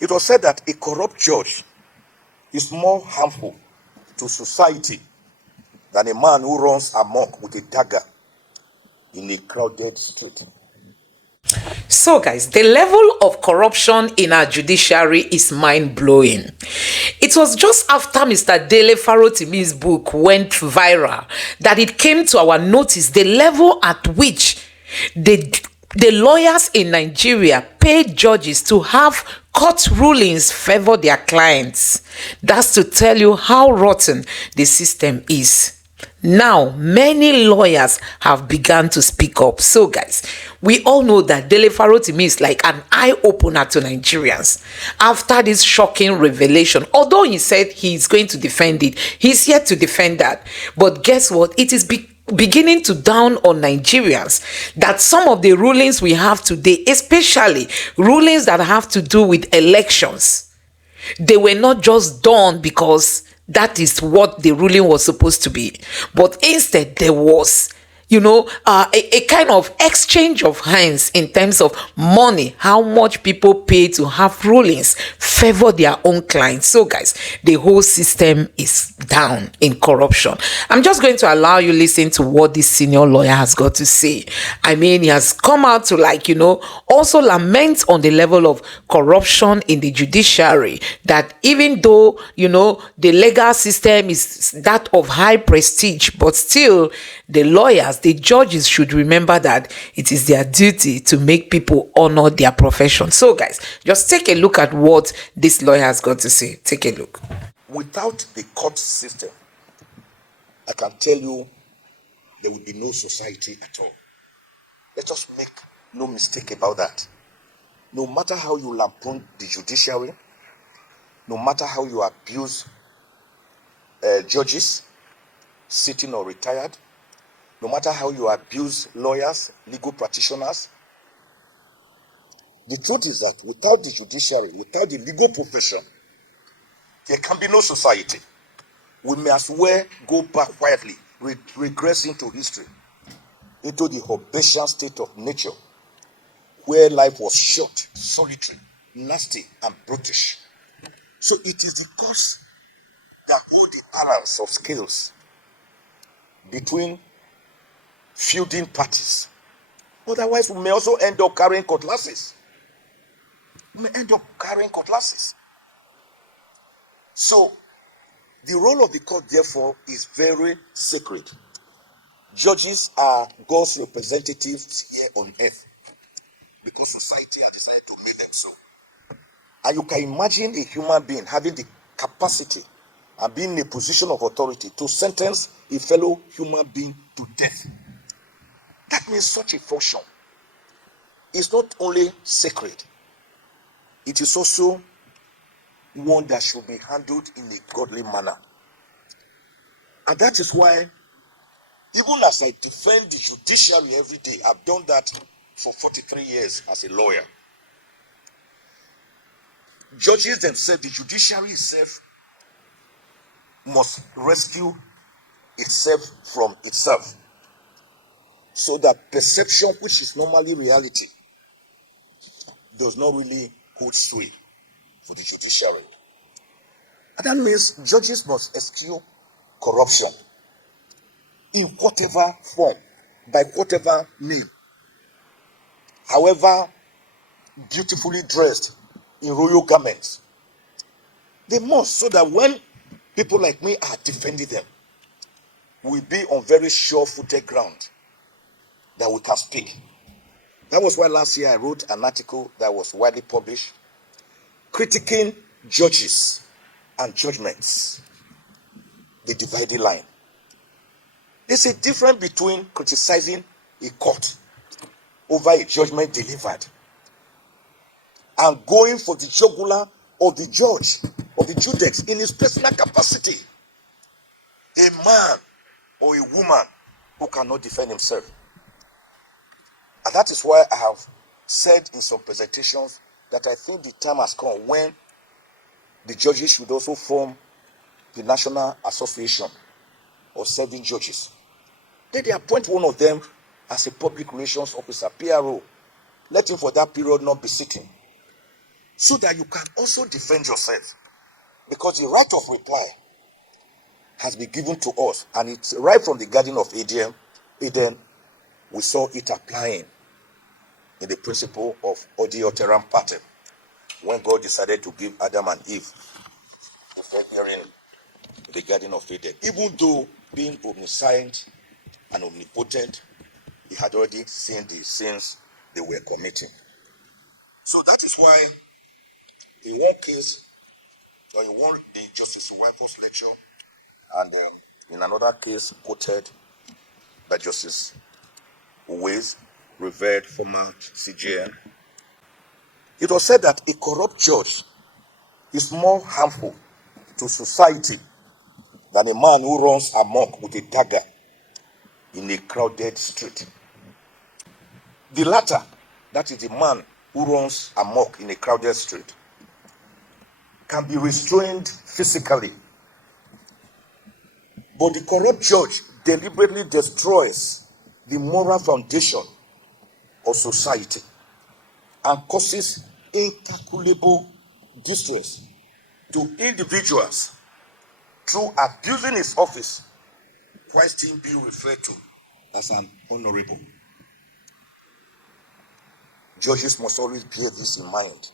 It was said that a corrupt judge is more harmful to society than a man who runs amok with a dagger in a crowded street. So guys, the level of corruption in our judiciary is mind-blowing. It was just after Mr. Dele Farotimi's book went viral that it came to our notice the level at which the lawyers in Nigeria paid judges to have court rulings favor their clients. That's to tell you how rotten the system is. Now, many lawyers have begun to speak up. So, guys, we all know that Dele Farotimi is like an eye-opener to Nigerians after this shocking revelation. Although he said he's going to defend it, he's yet to defend that. But guess what? It is beginning to dawn on Nigerians that some of the rulings we have today, especially rulings that have to do with elections, they were not just done because that is what the ruling was supposed to be, but instead there was a kind of exchange of hands in terms of money, how much people pay to have rulings favor their own clients. So guys, the whole system is down in corruption. I'm just going to allow you listen to what this senior lawyer has got to say. I mean, he has come out to also lament on the level of corruption in the judiciary, that even though the legal system is that of high prestige, but still the lawyers, the judges should remember that it is their duty to make people honor their profession. So guys, just take a look at what this lawyer has got to say. Take a look. Without the court system, I can tell you there would be no society at all. Let us make no mistake about that. No matter how you lampoon the judiciary, no matter how you abuse judges, sitting or retired, no matter how you abuse lawyers, legal practitioners, the truth is that without the judiciary, without the legal profession, there can be no society. We may as well go back quietly, regress into history, into the Hobbesian state of nature, where life was short, solitary, nasty, and brutish. So it is the cause that hold the balance of scales between feuding parties. Otherwise, we may also end up carrying cutlasses. So, the role of the court, therefore, is very sacred. Judges are God's representatives here on earth because society has decided to make them so. And you can imagine a human being having the capacity and being in a position of authority to sentence a fellow human being to death. That means such a function is not only sacred, it is also one that should be handled in a godly manner. And that is why, even as I defend the judiciary every day, I've done that for 43 years as a lawyer. Judges themselves, the judiciary itself, must rescue itself from itself, so that perception, which is normally reality, does not really hold sway for the judiciary. And that means judges must eschew corruption in whatever form, by whatever name, however beautifully dressed in royal garments. They must, so that when people like me are defending them, we'll be on very sure-footed ground that we can speak. That was why last year I wrote an article that was widely published critiquing judges and judgments, the dividing line. There's a difference between criticizing a court over a judgment delivered and going for the jugular of the judge, of the judex, in his personal capacity. A man or a woman who cannot defend himself. And that is why I have said in some presentations that I think the time has come when the judges should also form the National Association of Serving Judges. Then they appoint one of them as a public relations officer, PRO. Let him for that period not be sitting. so that you can also defend yourself. Because the right of reply has been given to us, and it's right from the Garden of Eden, we saw it applying in the principle of audioteram pattern, when God decided to give Adam and Eve the first hearing in the Garden of Eden. Even though being omniscient and omnipotent, he had already seen the sins they were committing. So that is why in one case, or in one the Justice Wyckoff's lecture, and in another case quoted by Justice Uwais, revered former CJN, it was said that a corrupt judge is more harmful to society than a man who runs amok with a dagger in a crowded street. The latter, that is the man who runs amok in a crowded street, can be restrained physically, but the corrupt judge deliberately destroys the moral foundation of society and causes incalculable distress to individuals through abusing his office, while still being referred to as an honorable. Judges must always bear this in mind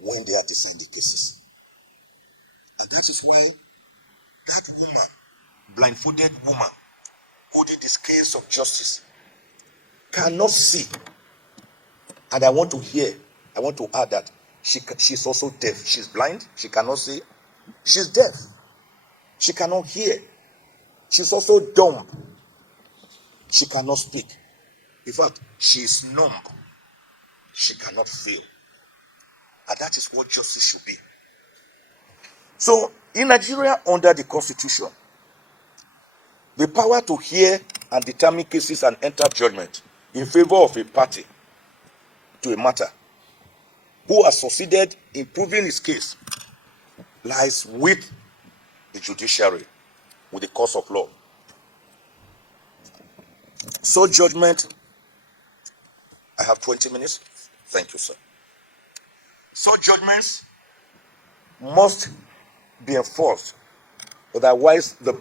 when they are deciding cases. And that is why that woman, blindfolded woman, holding the scales of justice, cannot see. And I want to add that she's also deaf. She's blind, she cannot see. She's deaf, she cannot hear. She's also dumb, she cannot speak. In fact, she is numb, she cannot feel. And that is what justice should be. So, in Nigeria, under the Constitution, the power to hear and determine cases and enter judgment in favor of a party to a matter who has succeeded in proving his case lies with the judiciary, with the course of law. So judgment, I have 20 minutes. Thank you, sir. So judgments must be enforced. Otherwise, the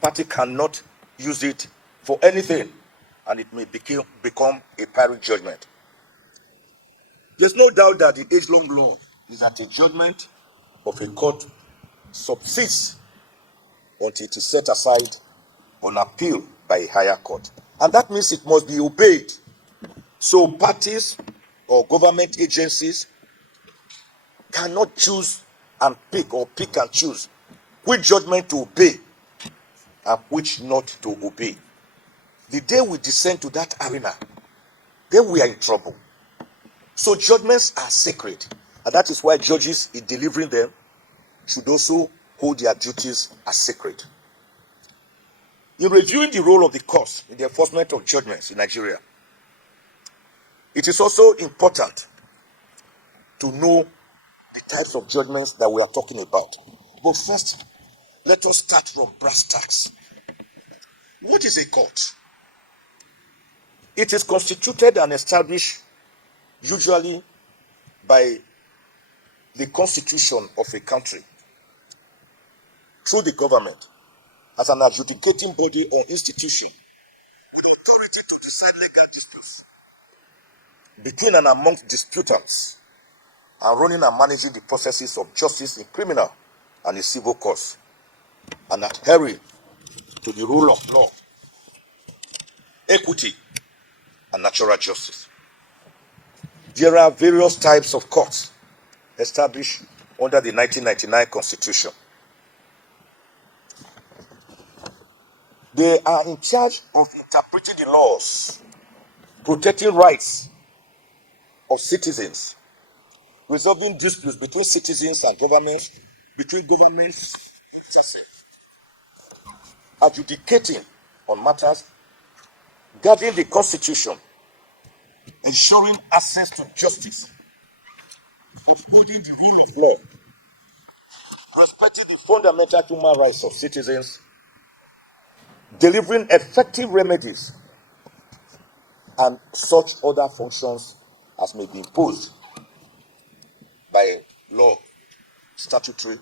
party cannot use it for anything, and it may become a pirate judgment. There's no doubt that the age-long law is that a judgment of a court subsists until it is set aside on appeal by a higher court. And that means it must be obeyed. So parties or government agencies cannot choose and pick and choose which judgment to obey and which not to obey. The day we descend to that arena, then we are in trouble. So judgments are sacred, and that is why judges, in delivering them, should also hold their duties as sacred. In reviewing the role of the courts in the enforcement of judgments in Nigeria, it is also important to know the types of judgments that we are talking about. But first, let us start from brass tacks. What is a court? It is constituted and established usually by the constitution of a country through the government as an adjudicating body or institution with authority to decide legal disputes between and amongst disputants, and running and managing the processes of justice in criminal and in civil courts, and adhering to the rule of law, equity, and natural justice. There are various types of courts established under the 1999 Constitution. They are in charge of interpreting the laws, protecting rights of citizens, resolving disputes between citizens and governments, between governments, adjudicating on matters, guarding the Constitution, ensuring access to justice, upholding the rule of law, respecting the fundamental human rights of citizens, delivering effective remedies, and such other functions as may be imposed statutory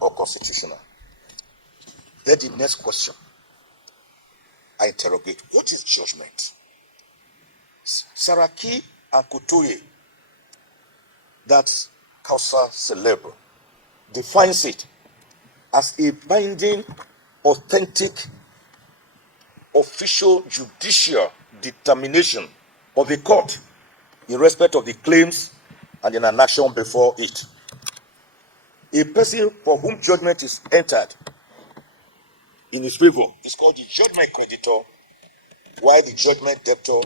or constitutional. Then the next question I interrogate, what is judgment? Saraki and Kutoye, that's causa celebre, defines it as a binding, authentic, official judicial determination of the court in respect of the claims and in an action before it. A person for whom judgment is entered in his favor is called the judgment creditor, while the judgment debtor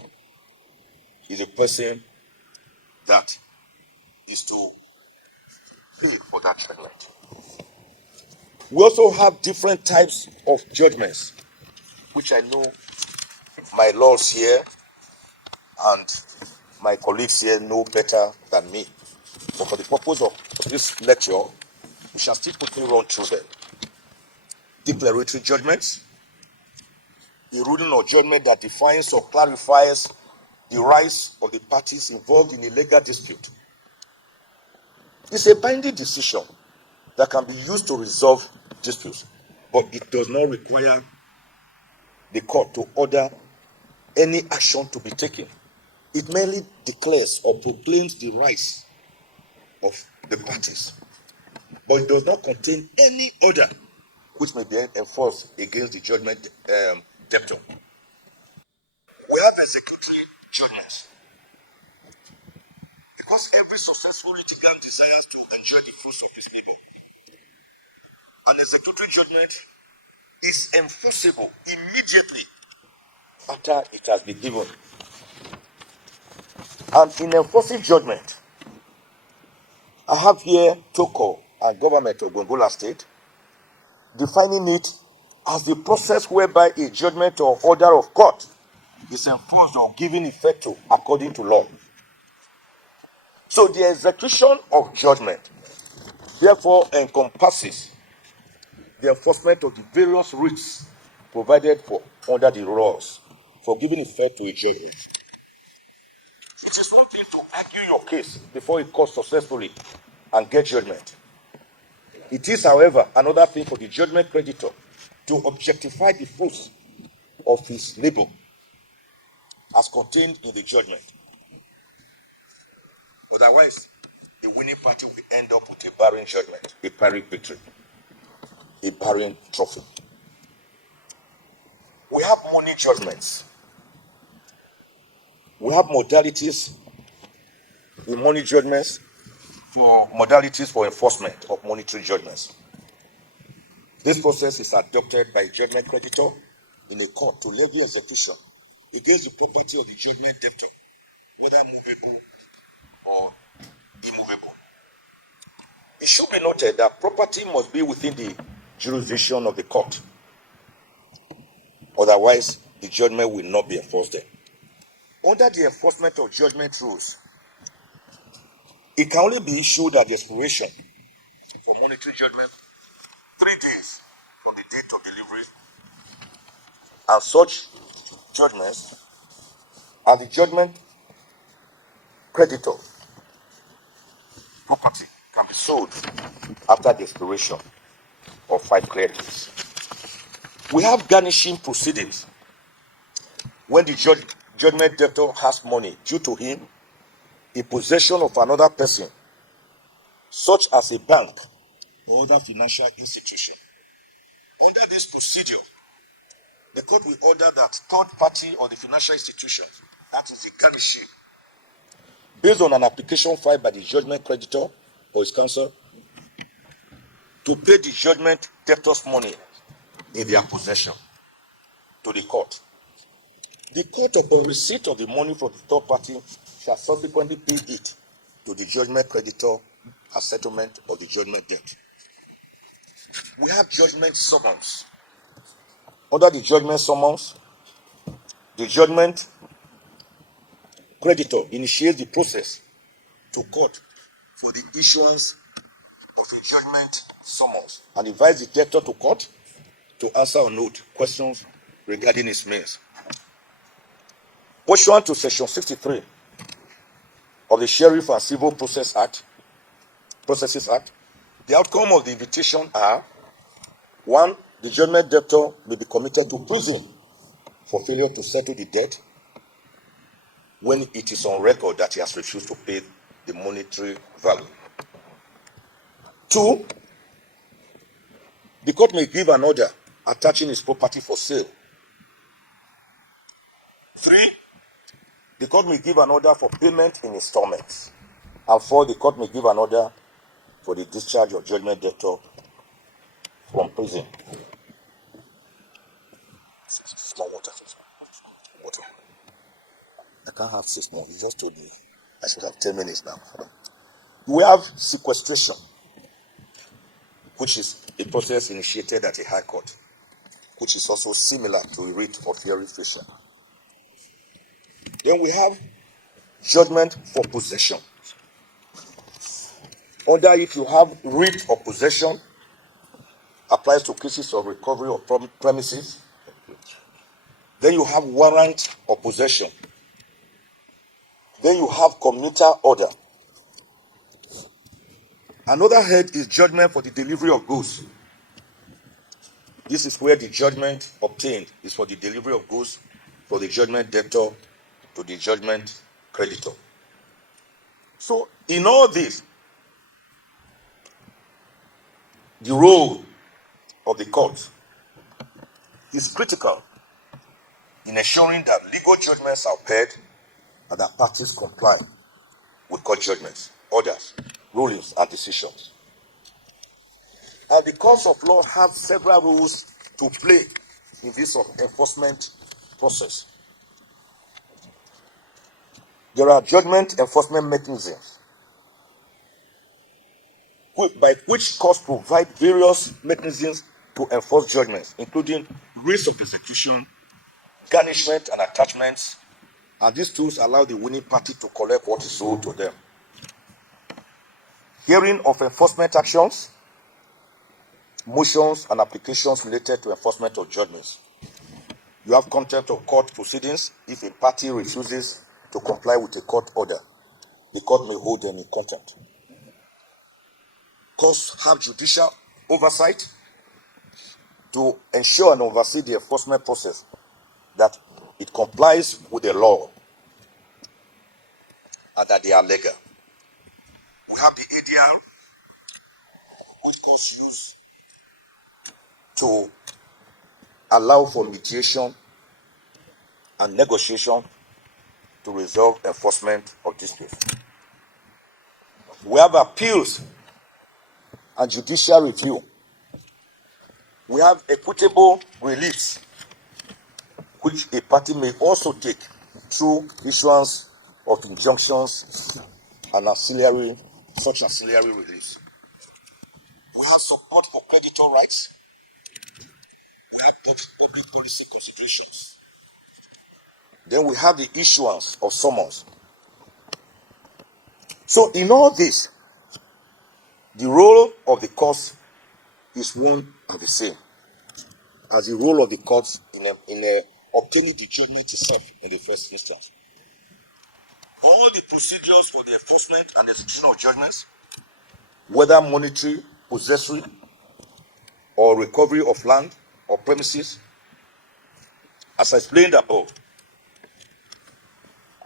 is a person that is to pay for that judgment. We also have different types of judgments, which I know my lords here and my colleagues here know better than me. But for the purpose of this lecture, we shall still quickly run through them. Declaratory judgments, a ruling or judgment that defines or clarifies the rights of the parties involved in a legal dispute. It's a binding decision that can be used to resolve disputes, but it does not require the court to order any action to be taken. It merely declares or proclaims the rights of the parties, but it does not contain any order which may be enforced against the judgment debtor. We have executory judgments because every successful litigant desires to enjoy the fruits of his labor. An executory judgment is enforceable immediately after it has been given. And in enforcing judgment, I have here Toko and government of Gongola State defining it as the process whereby a judgment or order of court is enforced or given effect to according to law. So the execution of judgment therefore encompasses the enforcement of the various writs provided for under the laws for giving effect to a judgment. It is one thing to argue your case before a court successfully and get judgment. It is, however, another thing for the judgment creditor to objectify the fruits of his labor as contained in the judgment. Otherwise, the winning party will end up with a barren judgment, a barren victory, a barren trophy. We have money judgments. We have modalities in money judgments for modalities for enforcement of monetary judgments. This process is adopted by a judgment creditor in a court to levy execution against the property of the judgment debtor, whether movable or immovable. It should be noted that property must be within the jurisdiction of the court. Otherwise, the judgment will not be enforced there. Under the enforcement of judgment rules, it can only be issued at the expiration for monetary judgment 3 days from the date of delivery, and such judgments are the judgment creditor property can be sold after the expiration of 5 credits. We have garnishing proceedings when the judgment debtor has money due to him in possession of another person, such as a bank or other financial institution. Under this procedure, the court will order that third party or the financial institution, that is the garnishee, based on an application filed by the judgment creditor or his counsel, to pay the judgment debtor's money in their possession to the court. The court, upon receipt of the money from the third party, shall subsequently pay it to the judgment creditor as settlement of the judgment debt. We have judgment summons. Under the judgment summons, the judgment creditor initiates the process to court for the issuance of a judgment summons and invites the debtor to court to answer or note questions regarding his means. Pursuant to Section 63 of the Sheriff and Civil Processes Act, The outcome of the invitation are: 1. The judgment debtor may be committed to prison for failure to settle the debt when it is on record that he has refused to pay the monetary value. 2. The court may give an order attaching his property for sale. 3. The court may give an order for payment in installments. And 4. The court may give an order for the discharge of judgment debtor from prison. Small water. Water. I can't have 6 more. You just told me I should have 10 minutes now. We have sequestration, which is a process initiated at a high court, which is also similar to a writ of fieri fisher. Then we have judgment for possession. Under if you have writ of possession, applies to cases of recovery of premises. Then you have warrant of possession. Then you have commuter order. Another head is judgment for the delivery of goods. This is where the judgment obtained is for the delivery of goods for the judgment debtor to the judgment creditor. So in all this, the role of the court is critical in ensuring that legal judgments are paid and that parties comply with court judgments, orders, rulings, and decisions. And the courts of law have several roles to play in this enforcement process. There are judgment enforcement mechanisms by which courts provide various mechanisms to enforce judgments, including rules of execution, garnishment, and attachments. And these tools allow the winning party to collect what is owed to them. Hearing of enforcement actions, motions, and applications related to enforcement of judgments. You have contempt of court proceedings. If a party refuses to comply with a court order, the court may hold them in contempt. Courts have judicial oversight to ensure and oversee the enforcement process, that it complies with the law and that they are legal. We have the ADR, which courts use to allow for mediation and negotiation to resolve enforcement of disputes. We have appeals and judicial review. We have equitable reliefs, which a party may also take through issuance of injunctions and such ancillary reliefs. We have support for creditor rights. We have public policy considerations. Then we have the issuance of summons. So in all this, the role of the courts is one and the same as the role of the courts in obtaining the judgment itself in the first instance. All the procedures for the enforcement and execution of judgments, whether monetary, possessory, or recovery of land or premises, as I explained above,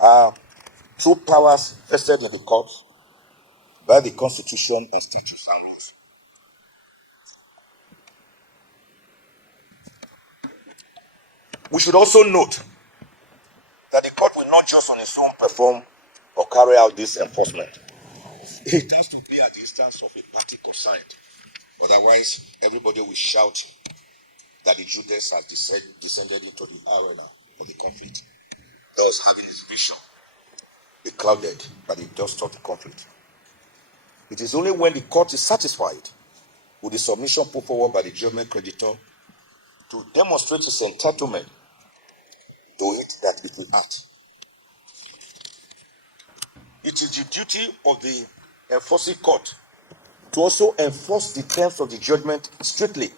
are through powers vested in the courts by the Constitution and statutes and rules. We should also note that the court will not just on its own perform or carry out this enforcement. It has to be at the instance of a party concerned. Otherwise, everybody will shout that the Judas has descended into the arena of the conflict, thus having his vision be clouded by the dust of the conflict. It is only when the court is satisfied with the submission put forward by the judgment creditor to demonstrate its entitlement to it that it will act. It is the duty of the enforcing court to also enforce the terms of the judgment strictly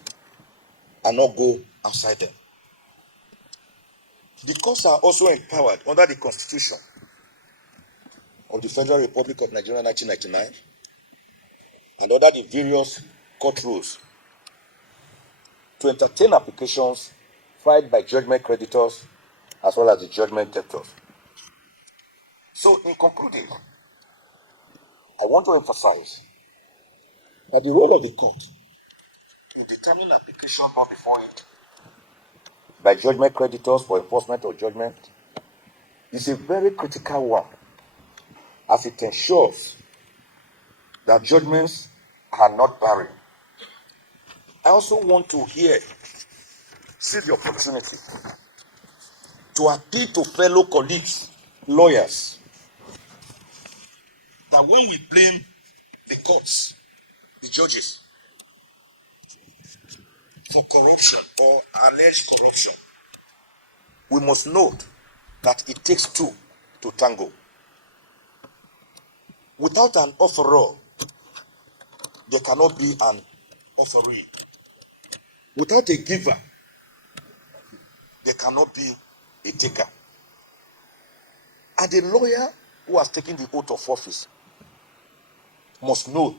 and not go outside them. The courts are also empowered under the Constitution of the Federal Republic of Nigeria 1999 and under the various court rules to entertain applications filed by judgment creditors as well as the judgment debtors. So, in concluding, I want to emphasize that the role of the court in determining application brought before it by judgment creditors for enforcement of judgment is a very critical one, as it ensures that judgments are not barren. I also want to seize the opportunity to appeal to fellow colleagues, lawyers, that when we blame the courts, the judges, for corruption or alleged corruption, we must note that it takes two to tango. Without an offerer, there cannot be an offeree. Without a giver, there cannot be a taker. And a lawyer who has taken the oath of office must know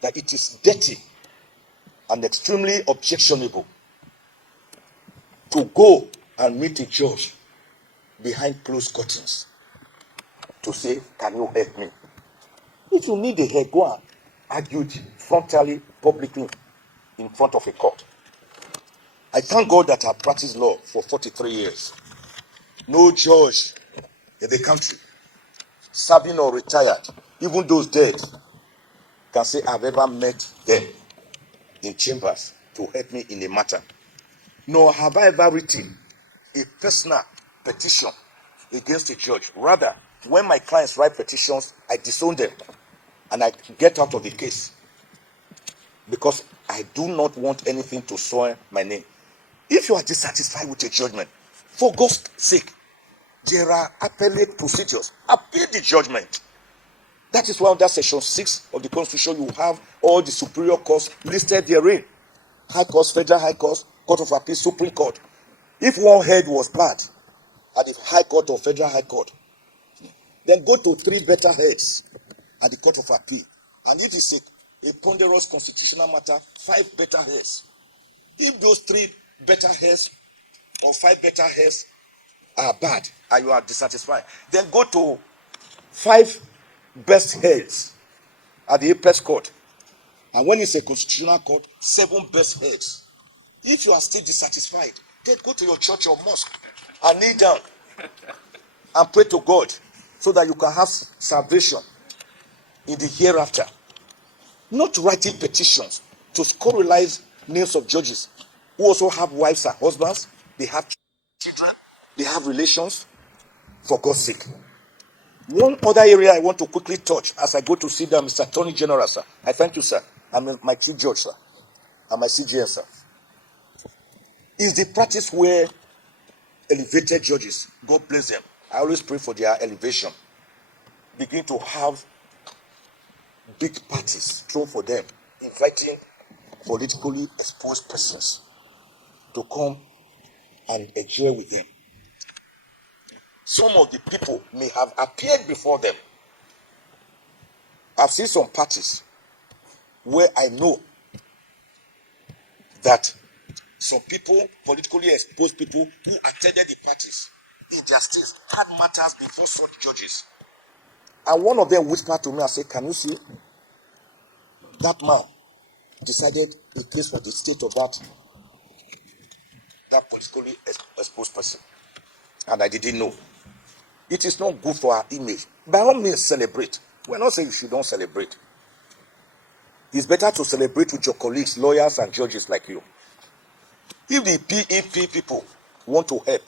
that it is dirty and extremely objectionable to go and meet a judge behind closed curtains to say, "Can you help me?" If you need a help, go and argue it frontally, publicly, in front of a court. I thank God that I've practiced law for 43 years. No judge in the country, serving or retired, even those dead, can say I've ever met them in chambers to help me in a matter. Nor have I ever written a personal petition against a judge. Rather, when my clients write petitions, I disown them and I get out of the case, because I do not want anything to soil my name. If you are dissatisfied with a judgment, for God's sake, there are appellate procedures. Appeal the judgment. That is why under section 6 of the Constitution, you have all the superior courts listed therein. High Court, Federal High Court, Court of Appeal, Supreme Court. If one head was bad at the High Court or Federal High Court, then go to 3 better heads at the Court of Appeal. And if it's a ponderous constitutional matter, 5 better heads. If those 3 better heads or 5 better heads are bad and you are dissatisfied, then go to 5 best heads at the apex court. And when it's a constitutional court, 7 best heads. If you are still dissatisfied, then go to your church or mosque and kneel down and pray to God so that you can have salvation in the hereafter. Not writing petitions to squirrelize names of judges who also have wives and husbands, they have children, they have relations. For God's sake. One other area I want to quickly touch as I go to sit down, Mr. Attorney General, sir. I thank you, sir. I'm my chief judge, sir. And my CJN, sir. Is the practice where elevated judges, God bless them, I always pray for their elevation, begin to have big parties thrown for them, inviting politically exposed persons to come and enjoy with them. Some of the people may have appeared before them. I've seen some parties where I know that some people, politically exposed people who attended the parties in their states, had matters before such judges. And one of them whispered to me and said, "Can you see? That man decided a case for the state of that politically exposed person." And I didn't know. It is not good for our image. By all means, celebrate. We're not saying you should not celebrate. It's better to celebrate with your colleagues, lawyers, and judges like you. If the PEP people want to help,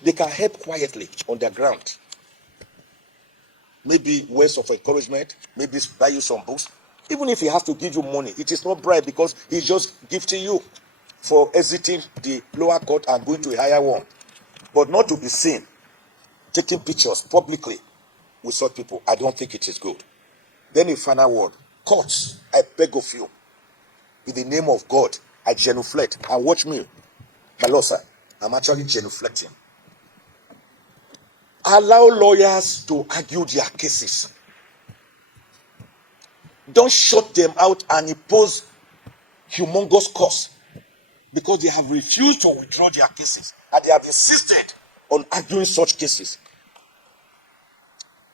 they can help quietly on the ground. Maybe words of encouragement, maybe buy you some books. Even if he has to give you money, it is not bribe, because he's just gifting you for exiting the lower court and going to a higher one. But not to be seen taking pictures publicly with such people, I don't think it is good. Then a final word. Courts, I beg of you, in the name of God, I genuflect. And watch me, my Lord, sir, I'm actually genuflecting. Allow lawyers to argue their cases. Don't shut them out and impose humongous costs, because they have refused to withdraw their cases and they have insisted on arguing such cases.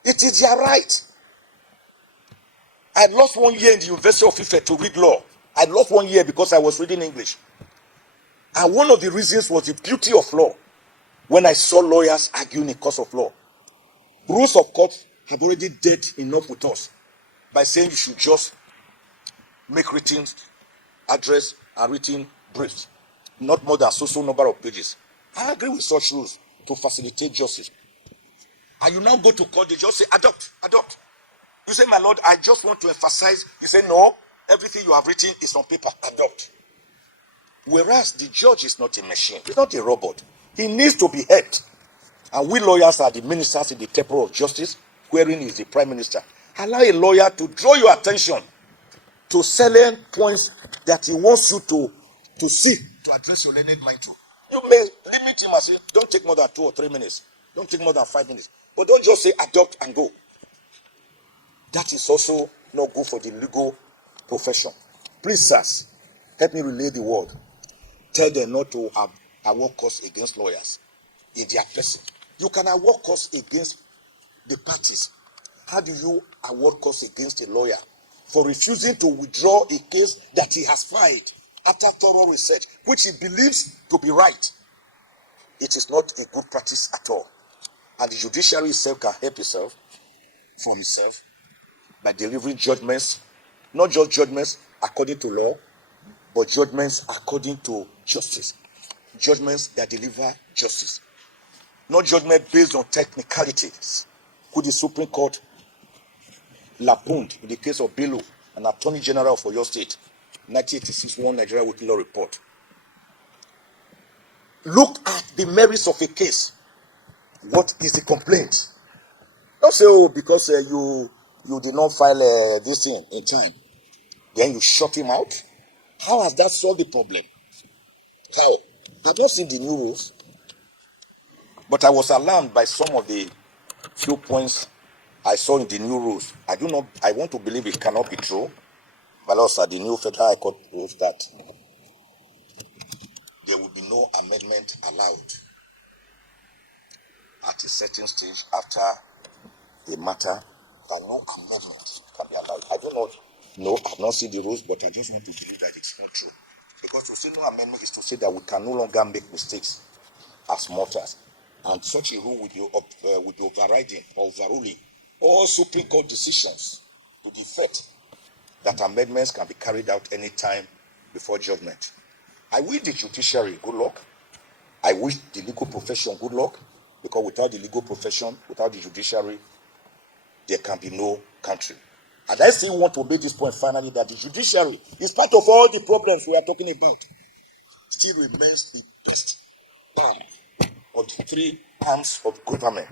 It is their right. I lost 1 year in the University of Ife to read law. I lost 1 year because I was reading English. And one of the reasons was the beauty of law. When I saw lawyers arguing in cause of law, rules of court have already dealt enough with us by saying you should just make written address and written briefs, not more than so number of pages. I agree with such rules to facilitate justice. And you now go to court, they just say, adopt. You say, my lord, I just want to emphasize. You say, no, everything you have written is on paper, adopt. Whereas the judge is not a machine, he's not a robot. He needs to be helped. And we lawyers are the ministers in the temple of justice, wherein is the prime minister. Allow a lawyer to draw your attention to salient points that he wants you to see, to address your learned mind to. You may limit him and say, don't take more than 2 or 3 minutes. Don't take more than 5 minutes. But don't just say adopt and go. That is also not good for the legal profession. Please, sirs, help me relay the word. Tell them not to award costs against lawyers in their person. You can award costs against the parties. How do you award costs against a lawyer for refusing to withdraw a case that he has filed after thorough research, which he believes to be right? It is not a good practice at all. And the judiciary itself can help itself from itself by delivering judgments, not just judgments according to law, but judgments according to justice. Judgments that deliver justice. Not judgment based on technicalities, who the Supreme Court lampooned in the case of Bello, an Attorney General for your state, 1986, one Nigeria Weekly Law Report. Look at the merits of a case. What is the complaint? Don't say, oh, because you did not file this thing in time, then you shut him out. How has that solved the problem? How? I've not seen the new rules, but I was alarmed by some of the few points I saw in the new rules. I want to believe it cannot be true, but also the new Federal High Court rules that there will be no amendment allowed at a certain stage after a matter, that no amendment can be allowed. I do not know, I've not seen the rules, but I just want to believe that it's not true. Because to say no amendment is to say that we can no longer make mistakes as mortals. And such a rule will be overriding or overruling all Supreme Court decisions to the effect that amendments can be carried out anytime before judgment. I wish the judiciary good luck. I wish the legal profession good luck, because without the legal profession, without the judiciary, there can be no country. And I still want to make this point finally, that the judiciary, in spite of all the problems we are talking about, still remains the best arm of the 3 arms of government.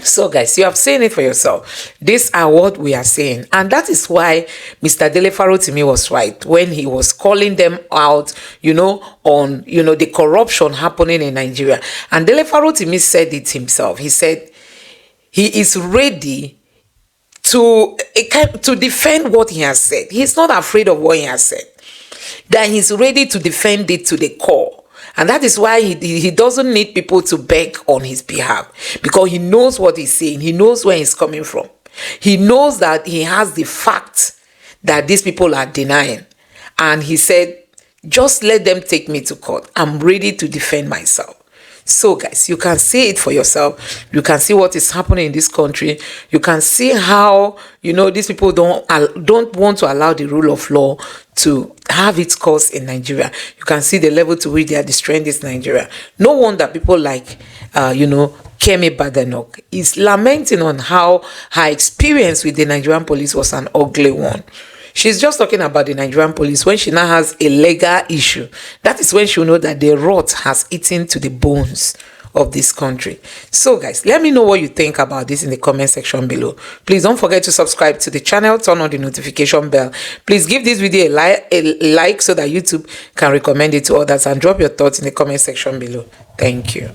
So guys, you have seen it for yourself. These are what we are saying. And that is why Mr. Dele Farotimi was right when he was calling them out, on, the corruption happening in Nigeria. And Dele Farotimi said it himself. He said he is ready to defend what he has said. He's not afraid of what he has said. That he's ready to defend it to the core. And that is why he doesn't need people to beg on his behalf, because he knows what he's saying. He knows where he's coming from. He knows that he has the facts that these people are denying. And he said, just let them take me to court. I'm ready to defend myself. So guys, you can see it for yourself. You can see what is happening in this country. You can see how, these people don't want to allow the rule of law to have its course in Nigeria. You can see the level to which they are destroying this Nigeria. No wonder people like, Kemi Badenoch is lamenting on how her experience with the Nigerian police was an ugly one. She's just talking about the Nigerian police when she now has a legal issue. That is when she'll know that the rot has eaten to the bones of this country. So guys, let me know what you think about this in the comment section below. Please don't forget to subscribe to the channel, turn on the notification bell. Please give this video a like so that YouTube can recommend it to others, and drop your thoughts in the comment section below. Thank you.